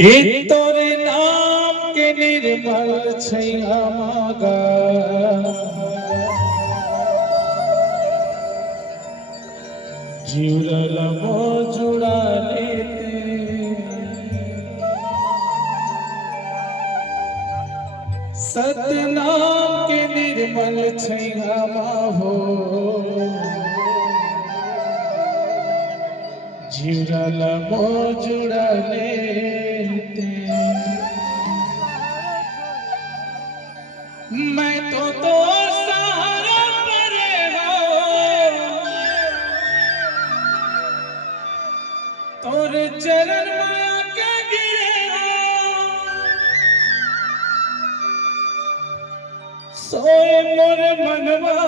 एक तोरे नाम के निर्मल छैया मागा जीवरल मोजुड़ा लेते सतनाम के निर्मल छैया माहो जीवरल मोजुड़ा लेते मैं तो सहारा परे हो तोरे चरण माया के गिरे हो सोए मोर मनवा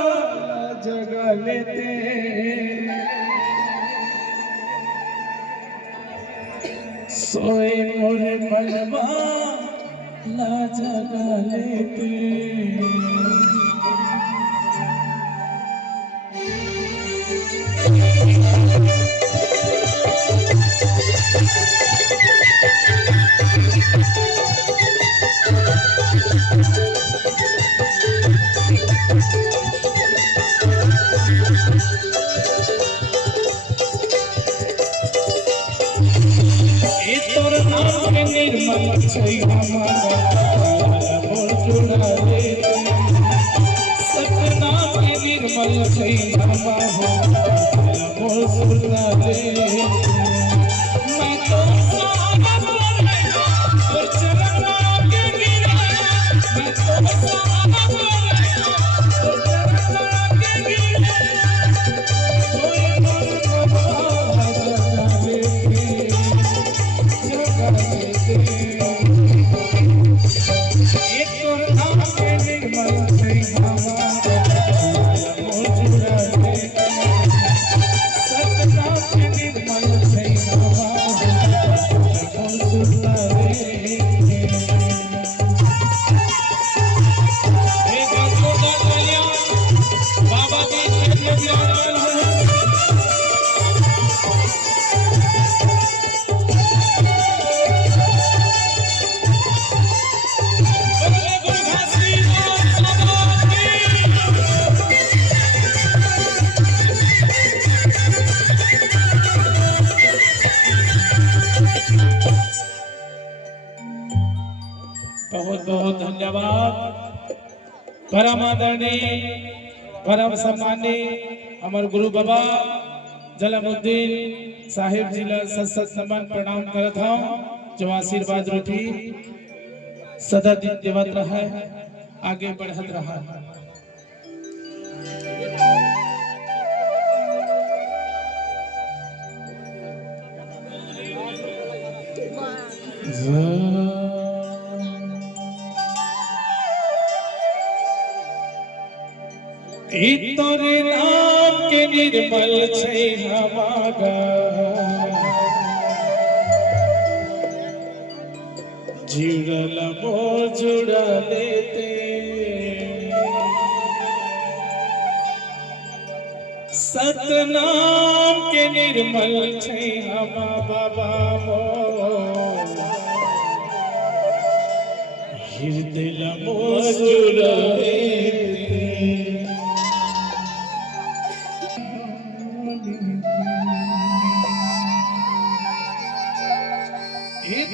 जगा लेते सोए मोर मनवा ला जगा लेते निर्मल छैया मागा मोजुड़ा लेते सतनाम के निर्मल छैया माहो मोजुड़ा लेते मैं तो सहारा परे हो चरण के गिरे मैं तो सहारा परे हो चरण के गिरे सोए मोर मनवा जगा लेते जगा लेते एक तोर नाम के निर्मल छैया मागा मोजुड़ा लेते सतनाम के निर्मल छैया मागा मोजुड़ा लेते एक गोदा कलिया बाबा के चरण विराजमान है बहुत बहुत धन्यवाद। परम आदरणीय परम सम्मानीय हमारे गुरु बाबा जलालुद्दीन साहिब जिला सत नमन प्रणाम करत हूँ जो आशीर्वाद रूठी सदा दिन देवत रहा आगे बढ़त रहा। तोरे नाम के निर्मल छैया मागा जीवरल मोजुड़ा लेते सतनाम के निर्मल छैया बाबा मो हृदय मोजुड़ा लेते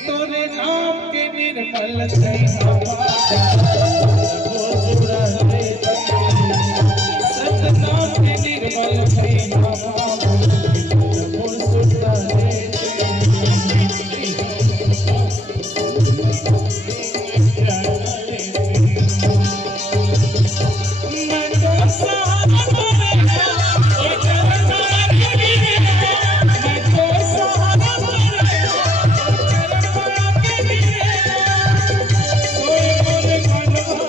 तोरे नाम के निर्मल छैया मागा मोजुड़ा लेते सतनाम के निर्मल छैया मागा मोजुड़ा लेते मैं तो सहारा परे हो चरण के गिरे मैं तो सहारा परे हो चरण के गिरे सोए मोर मनवा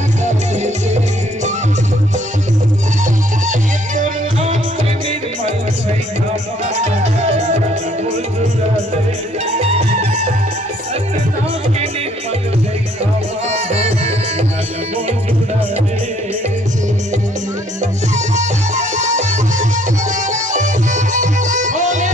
जगा लेते एक तोर नाम के निर्मल छैया मागा मोजुड़ा लेते सतनाम के निर्मल छैया मागा मोजुड़ा लेते बोले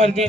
हमारे बीच